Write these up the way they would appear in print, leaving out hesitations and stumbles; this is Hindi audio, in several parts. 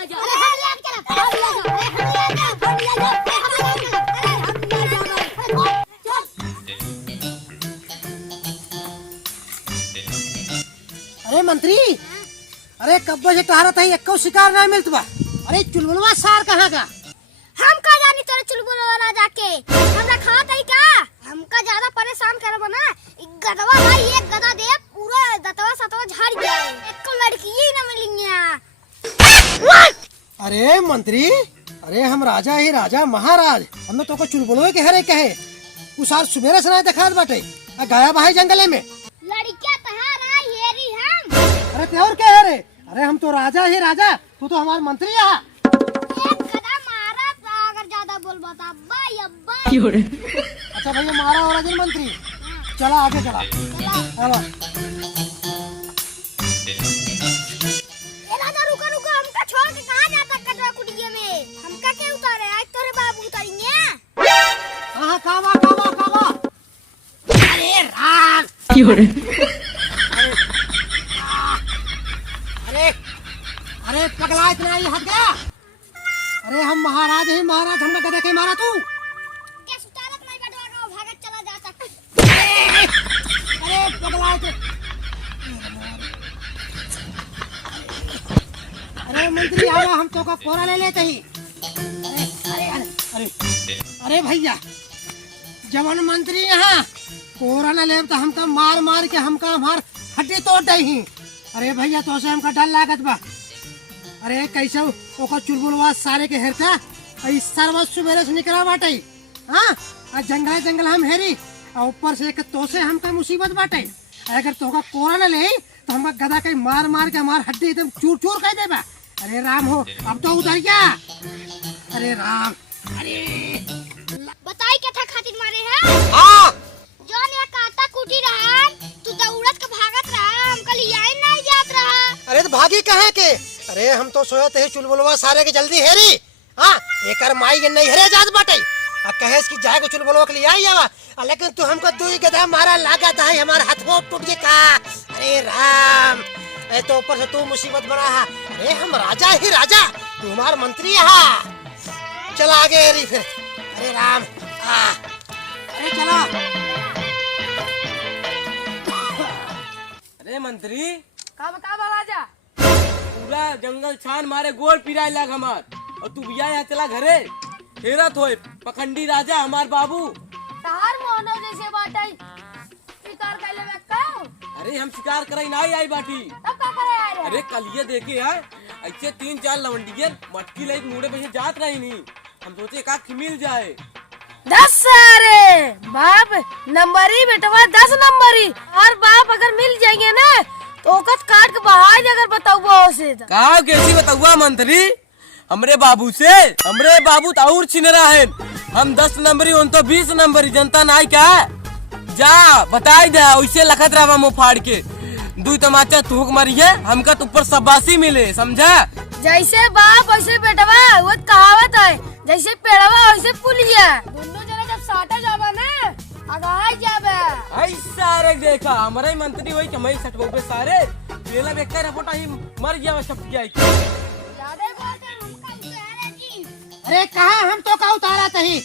अरे मंत्री, अरे कब से टहरत है एको शिकार नहीं मिलत बा। अरे चुलबुलवा सार कहाँ का? हम का जानी तोरे चुलबुलवा जाके हमरा खात है का? हमका ज्यादा परेशान करबो ना, गदवा भाई एक गदा दे पूरा दतवा सतवा झाड़ जाए, एको लड़की ही ना मिलेंगे। अरे मंत्री, अरे हम राजा ही राजा महाराज, हमने तो को चुलबुलवे के हरे कहे उसार सुबेरे से नहीं दिखात बाटे गाया भाई जंगले में। लड़कियां तहारा हेरी हम। अरे ते और क्या है रे? अरे हम तो राजा ही राजा, तू तो हमार मंत्री है। एक गदा मारा अगर ज्यादा बोल बता अब्बा अब्बा। अच्छा भैया मारा और राजन मंत्री, चला आगे चला। चला राजा रुका रुका, हमका छोड़ के कहाँ जाता कटरा कुटिया में? हमका के उतारे? आज तोरे बाबू उतारेंगे। हाँ कावा कावा कावा। अरे राज अरे अरे पगला इतना ही हट गया। अरे हम महाराज ही महाराज, हमने गधे के मारा तू। क्या सुतारत नहीं बैठवा का भागत चला जाता। अरे पगला इतना। अरे मंत्री आवा, हम तो का कोरा ले लेते ही। अरे अरे अरे अरे भैया, जवान मंत्री यहाँ कोरा न ले तो हमका मार मार के हमका हमार हड्डी तोड़ दही। अरे भैया तो से हमका डर लागत बा। अरे कैसे ओका चुलबुलवा सारे के हेरता इस सर्वस सुबेरे से निकला बाटे। हाँ आज जंगल जंगल हम हेरी और ऊपर से एक तो से हमका मुसीबत बाटे। अगर तोका कोरा न ले तो हमका गदा के मार मार के हमार हड्डी एकदम चूर चूर कर देबा। अरे राम हो, अब तो उधर गया। अरे राम, अरे बताई क्या था खातिर मारे हैं? हाँ जौन या काटा कुटी रहा, तू तो उड़त के भागत रहा, हमका लियाई नहीं जात रहा। अरे तो भागी कहाँ के? अरे हम तो सोचते ही चुलबुलवा सारे के जल्दी हेरी। हाँ एकर माई नहीं हेरे जात बाटे। अब कहे कि जाए को चुलबुलवा के लिए आई आवा, लेकिन तू हमको दू ही गधा मारा लागत है, हमारा हाथ टूट गया का। अरे राम, अरे तो ऊपर से तू मुसीबत बना है। अरे हम राजा ही राजा, तू हमार मंत्री है। चला आगे हेरी फिर। अरे राम, अरे चला। अरे मंत्री, का बता राजा? पूरा जंगल छान मारे गोल पिराए लाग हमार, और तू बिया यहाँ चला घरे हेरत होए पखंडी राजा हमार बाबू। तहार मोहनो जैसे बाटाई शिकार कैले में का? अरे हम शिकार करे नहीं आई बाटी। तब का करे आए रे? अरे कलिए देखे है ऐसे 3-4 लवंडिये मटकी लाइक मुड़े पे जात रही नहीं, हम सोचे का मिल जाए। 10 सारे बाप नंबरी बेटवा 10 नंबरी, और बाप अगर मिल जाएंगे ना तो ओकत काट के बहाई अगर बताऊबा से तो। का कैसी बताऊआ मंत्री? हमरे बाबू से, हमरे बाबू तो और छिनरा है। हम 10 नंबरी उन तो 20 नंबरी, जनता नहीं क्या? जा बताई दे, वैसे लखत रहा मुँह फाड़ के 2 तमाचा थूक मारिए, हमका तो ऊपर शाबाशी मिले, समझा? जैसे बाप वैसे बेटवा, वो कहावत है, जैसे पेड़वा वैसे पुलिया। दोनों जने जब साटा जावा ना आगाई जावे। आई सारे देखा हमारे मंत्री वही कमाई सटबो पे सारे पेला देखकर रिपोर्ट ही मर गया सब गया। ज्यादा बोलते हमका उतारे जी। अरे कहाँ हम तो का उतारा तही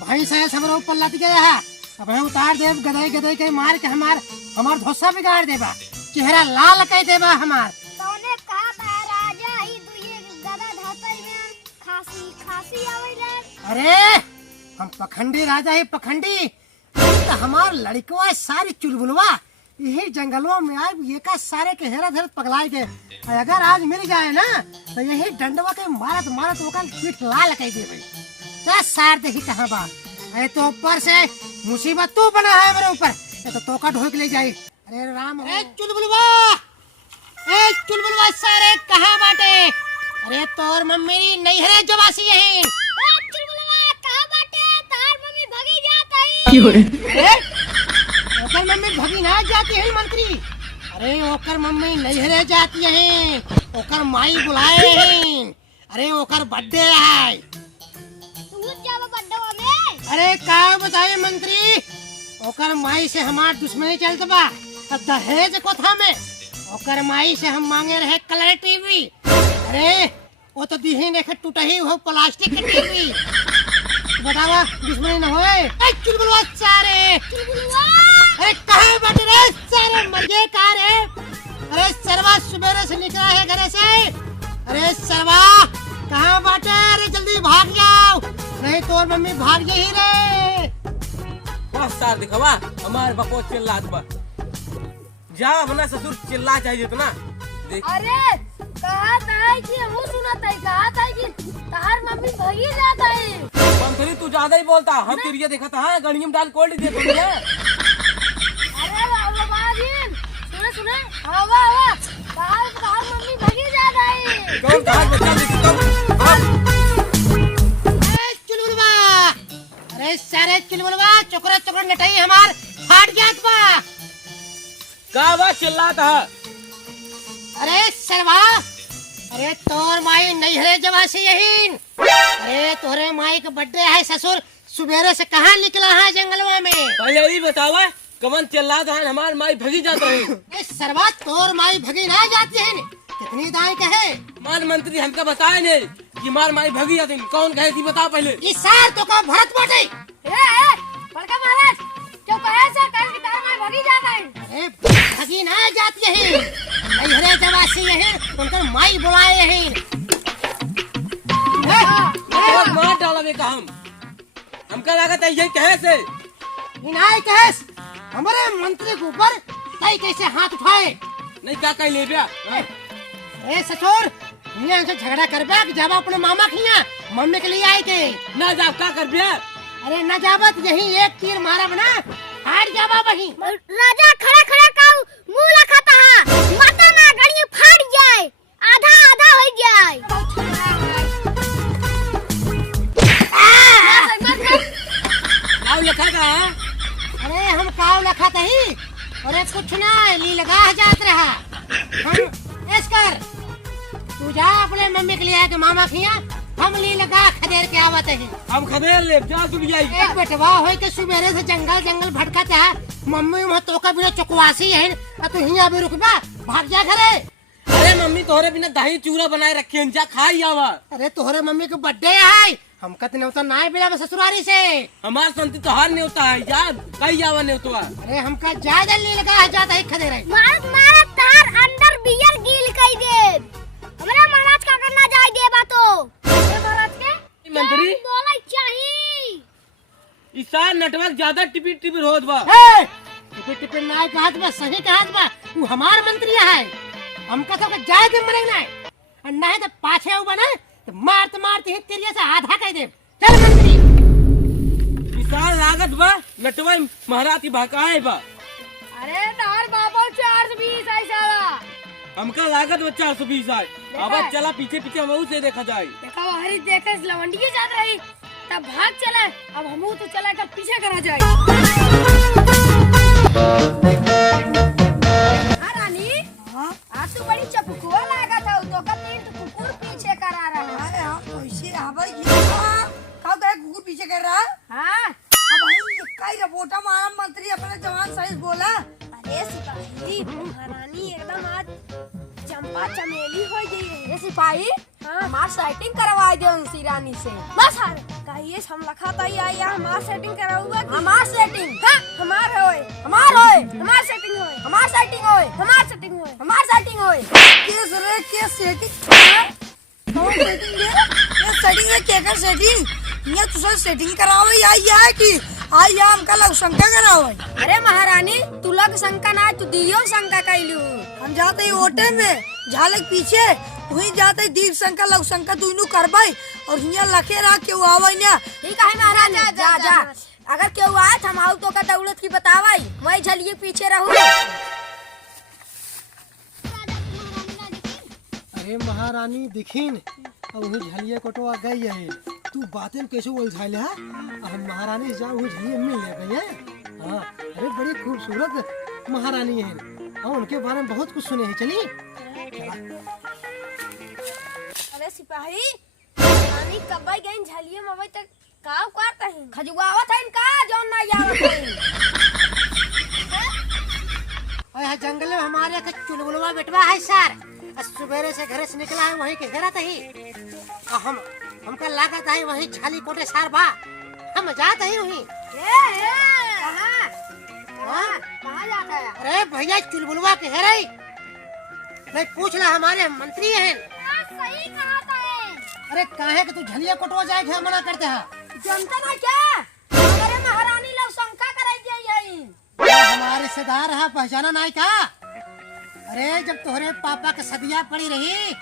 भाई से हमरो ऊपर लद गया है। अब हम उतार देव गदई गदई के मार के हमार धोसा बिगाड़ देबा, चेहरा लाल कर देबा हमार। तौने कहा था राजा ही दुए गदा धतई में खासी खासी आवेला। अरे हम पखंडी राजा ही पखंडी, तो हमार लड़कवा सारी चुलबुलवा यही जंगलों में आए ये का सारे के हेरा हेरत पगलाए के। अगर आज मिल जाए ना तो यही डंडवा के मारत मारत वो का पीठ लाल कर दे भाई। क्या सार देखी कहाँ बा? अरे तो ऊपर से मुसीबत तू बना है मेरे ऊपर, ये तो तोका ढोक ले जाए। अरे राम, अरे चुलबुलवा, ए चुलबुलवा सारे कहाँ बाटे? अरे तोर मम्मी नहीं है जवासी यही। चुलबुलवा कहां बाटे? तार मम्मी भगी जात है। ओकर मम्मी भगी ना जाती है मंत्री। अरे ओकर मम्मी नहीं रह जाती है, ओकर माई बुलाए हैं। अरे ओकर बर्थडे है। तू जावा बड्डवा में। अरे का बताए मंत्री, ओकर माई से हमार दुश्मनी चलत बा। दहेज को था में ओकर माई से हम मांगे रहे कलर टीवी। अरे वो तो दीही ने टूट ही हो प्लास्टिक की टीवी। बतावा दुश्मनी न होए। ए चुलबुलवा सारे चुलबुलवा अरे कहाँ बैठे रे सारे मर्गे कहाँ रे? अरे सरवा सुबेरे से निकला है घर से। अरे सरवा कहाँ बैठे? अरे जल्दी भाग जाओ नहीं तो और मम्मी भाग जाही रे। बस सार दिखवा हमारे बको चिल्लात बा। जा अपना ससुर चिल्ला चाहिए तो ना देख। अरे कहा था कि हम सुना था, कहा था कि तार मम्मी भगी जाता है। मंत्री तू ज्यादा ही बोलता, हम तेरिया देखा था। हाँ गड़िया में डाल कोल्ड दे तो है। अरे बाबा सुने सुने हवा हवा तार मम्मी भगी जाता है। कौन कहा बच्चा देखी कौन? चुलबुलवा अरे सारे चुलबुलवा चोकरा चोकरा नटाई हमार फाट जात बा। का बा चिल्लाता है? अरे सरवा अरे तोर माई नहीं हरे जवा से यही। अरे तोरे माई का बर्थडे है ससुर सुबेरे से कहाँ निकला है जंगलवा में? पहले ही बतावा कमन चिल्लाता है हमार माई भगी जाता है। ए सरवा तोर माई भगी ना जाती है कितनी दाई कहे? मान मंत्री हमका बताए नहीं कि मार माई भगी जाती है। कौन कहे थी बता पहले। इस सार तो का भरत बाटे। बड़का महाराज क्यों कहे से कल की तार में भगी जाता है? अरे भगी ना जाती है नहीं हरे जवा से यही उनका माई बुलाए यही। बहुत मार डाला बे का हमका लागत है यही कहे से। इनाय कहेस हमारे मंत्री के ऊपर कई कैसे हाथ उठाए। नहीं क्या कह ले बिया। ए ससुर यहाँ से झगड़ा कर बे जब अपने मामा खिया मम्मी के लिए आए थे ना जा क्या कर बिया। अरे न जावत यही एक तीर मारा बना हार जावा वही। राजा खड़ा खड़ा का मुंह लखाता है माता ना गाड़ी फाड़ जाए आधा आधा हो जाए। आओ ये खा का। अरे हम काव लखात ही अरे कुछ ना ली लगा जात रहा। हम ऐस कर तू जा अपने मम्मी के लिए आके मामा खिया हम ली लगा खदेर के आवत है। हम खदेर ले जा तू भी आई। एक बेटवा होय के सुबेरे से जंगल जंगल भटकत है मम्मी वहाँ तो का बिना चुकवासी है तू हियां भी रुकबा भाग जा घरे। अरे मम्मी तोहरे बिना दही चूरा बनाए रखे हैं जा खाई आवा। अरे तोहरे मम्मी के बर्थडे है हम कत नेवता ना बिला ससुरारी से। हमार संति तोहार नहीं होता है यार कहीं आवा नहीं होता। अरे हमका ज्यादा ली लगा जाता है खदेर है। मारत मारत तार अंदर बियर गिल कई दे हमरा महाराज का करना जाय दे बातो। अरे महाराज के मंत्री बोले चाहिए इसा नेटवर्क ज्यादा टिपी टिपी होत बा। टिपी टिपी ना कहत बा सही कहत बा तू हमार मंत्री है हमका सब जाय दे मरेंगे ना और नहीं तो पाछे हो बना तो मारते मारते ही तेरिया से आधा कह दे। चल मंत्री विशाल लागत बा नटवा महाराज की भकाए बा। अरे तार बाबा 420 है साला। हमका लागत बा 420 है। अब चला पीछे पीछे हम से देखा जाए। देखा वो हरी देखे लवंडी के साथ रही तब भाग चले अब हमू तो चला कर पीछे करा जाए। रानी आज तो बड़ी चपकुआ लगा था तो का तीन तो कुकुर पीछे करा रहा है। कैसे हमारे का कुकुर पीछे कर रहा है? हाँ अब भाई कई रिपोर्टा मारा मंत्री अपने जवान सही बोला। अरे सिपाही महारानी एकदम आज चंपा चमेली हो गई है। सिपाही हमार सेटिंग करवा दे उनसी रानी से बस। कहिए हम लखा था या हमार सेटिंग कराऊंगा। हमार सेटिंग हमार होए हमार होए हमार सेटिंग होए हमार सेटिंग होए हमार सेटिंग होए हमार सेटिंग होए। केस रे केस सेटिंग कौन सेटिंग दे? ये सेटिंग है क्या कर सेटिंग ये तुझे सेटिंग करावे या कि आई या हमका लग शंका करावे। अरे महारानी तू लग शंका ना तू दियो शंका कैलू। हम जाते ही ओटे में झालक पीछे वहीं जाते दीप शंका लग शंका तू करबाई और हिया लखे रहा के आवे ना। ठीक है महारानी जा जा अगर केहू आए हम आउ तो का दौलत की बतावाई मैं झलिए पीछे रहूं। अरे महारानी दिखीन अब वो झलिया कटवा गई है तू बातें कैसे उलझाइले है हम महारानी जा वो झलिया मिल गई है। हाँ अरे बड़ी खूबसूरत महारानी है और उनके बारे में बहुत कुछ सुने हैं। चलिए अरे सिपाही रानी कब गई झलिए में तक का करता है खजुआवत है इनका जो ना यावत है। जंगल में हमारे चुलबुलवा बेटवा है सर सुबेरे से घर से निकला है वही के हेरा ही हमका लागत है वही छाली कोटे सार बा हम जात ही वही। कहाँ जाता है? अरे भैया चुलबुलवा के हेरा ही नहीं पूछ ला हमारे मंत्री हैं। सही कहा था है। अरे काहे कि तू झलिया कोटवा जाए क्या मना करते हैं? जनता ना क्या हमारे महारानी लोग शंका करे यही हमारे रिश्तेदार है पहचाना नहीं का? अरे जब तोहरे पापा के सदिया पड़ी रही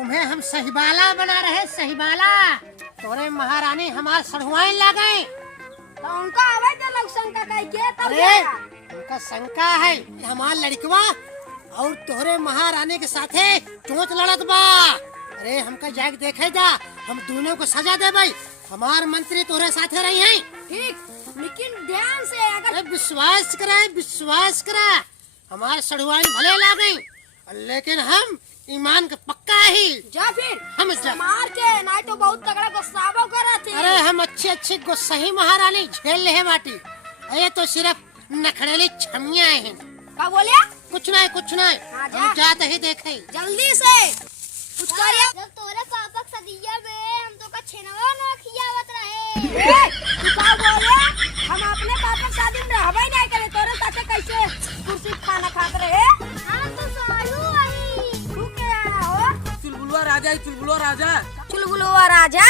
उन्हें हम सहीबाला बना रहे सहीबाला। तोरे महारानी हमार सड़ुआई ला गए तो उनका आवे तो लोग शंका कह के तब अरे उनका शंका है कि हमार लड़कवा और तोहरे महारानी के साथे चोट लड़त बा। अरे हमका जाके देखे जा हम दोनों को सजा दे भाई। हमार मंत्री तोहरे साथे रही हैं। ठीक लेकिन ध्यान से अगर अरे विश्वास करा हमारे सड़ुआई भले ला गई लेकिन हम ईमान का पक्का ही जा फिर हम जा। मार के नहीं तो बहुत तगड़ा गुस्सा करा थे। अरे हम अच्छे गुस्सा ही महारानी झेल ले बाटी। ये तो सिर्फ नखड़ेली छमिया हैं। क्या बोलिया? कुछ नहीं हम जाते ही देखे जल्दी से कुछ करिए। जब तोरे पापा के सदिया में हम तो का छेनवा न खियावत रहे। तू क्या बोले? हम अपने पापा के शादी में रहबे नहीं करे तोरे साथे कैसे कुर्सी पे खाना खाते रहे? हम तो सालू आई। तू क्या आया हो? चुलबुलवा राजा चुलबुलवा राजा।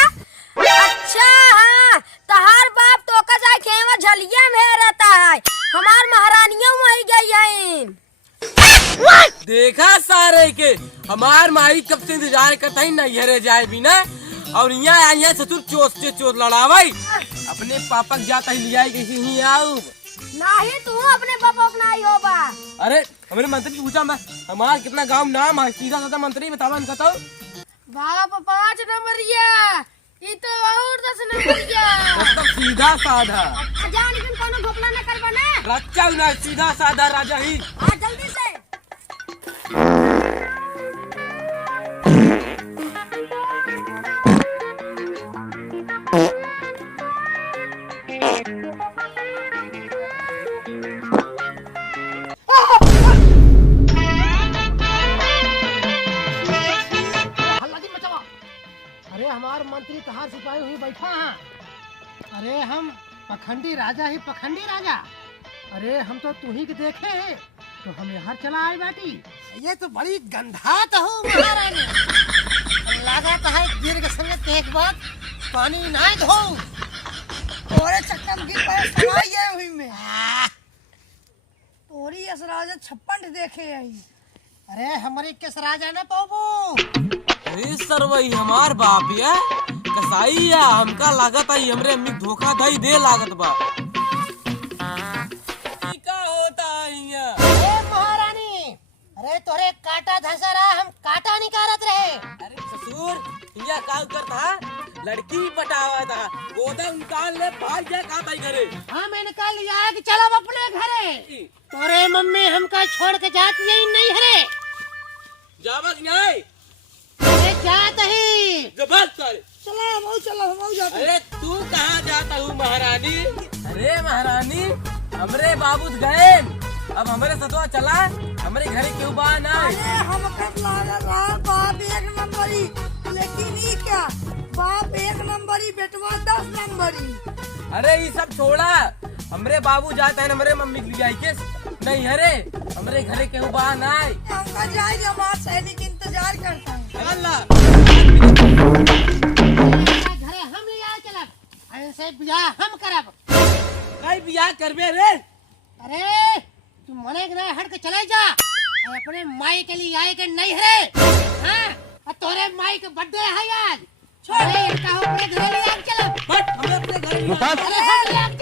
अच्छा हाँ तहार बाप तो का जाए खेवा झलिया में रहता है। हमार महारानियों वही गई हैं। देखा सारे के हमार माई कब से इंतजार करता ही नहीं हरे जाए बिना और यहाँ ससुर चोट लड़ावाई अपने पापा के जाता ही लिया ही आऊ नहीं तू अपने पापा को नहीं हो बा। अरे हमारे मंत्री पूछा मैं हमारा कितना गांव नाम है सीधा साधा मंत्री बतावा इनका तो बाप 5 नंबरिया ये तो और 10 नंबरिया मतलब सीधा साधा जान लेकिन कोनो घोपला न करबा ना रच्चा ना सीधा साधा राजा ही। आ जल्दी से अरे हमार मंत्री तहार सिपाही हुई बैठा है। अरे हम पखंडी राजा। अरे हम तो तू ही के देखे हैं तो हम यहाँ चला आए बाटी। ये तो बड़ी गंधात हो महारानी। लागत है गिर के संगे एक बात पानी नहीं धो तोरे चक्कर गिर पर समाई है हुई में तोरी इस राजा 56 देखे आई। अरे हमारे किस राजा न पाबू। अरे सरवई हमार बाप या कसाई या हमका लागत आई हमरे अम्मी धोखा दई दे लागत बा का होता है। अरे महारानी अरे तोरे काटा धंसा रहा हम काटा निकारत रहे। अरे ससुर या का करता लड़की पटावा था गोदा निकाल ले भाग जा का भाई घरे। हाँ मैंने कहा लिया कि चलो अपने घरे। तोरे मम्मी हमका छोड़ के जाती ही नहीं है। जावक नहीं अरे जात ही जबरदस्त सारे चला हम जाते। अरे तू कहाँ जाता हूँ महारानी? अरे महारानी हमरे बाबू गए अब हमारे सतवा चला हमारे घर क्यों बान आए। अरे हम कर लागा रहा बाप 1 नंबरी लेकिन ये क्या बाप 1 नंबरी बेटवा 10 नंबरी। अरे ये सब छोड़ा हमरे बाबू जाता है हमारे मम्मी के लिए के नहीं अरे हमारे घर क्यों बान आए। हमका जाए हमारा सैनिक इंतजार करता है। अल्लाह घरे हम ले आए चला ऐसे बियाह हम करब। कई बियाह करबे रे। अरे तू मने के नहीं हट के चले जा और अपने माई के लिए आए के नहीं रे। हाँ और तोरे माई के बर्थडे है आज। अरे का अपने घरे ले आए चला बट हम अपने घर में अरे हम ले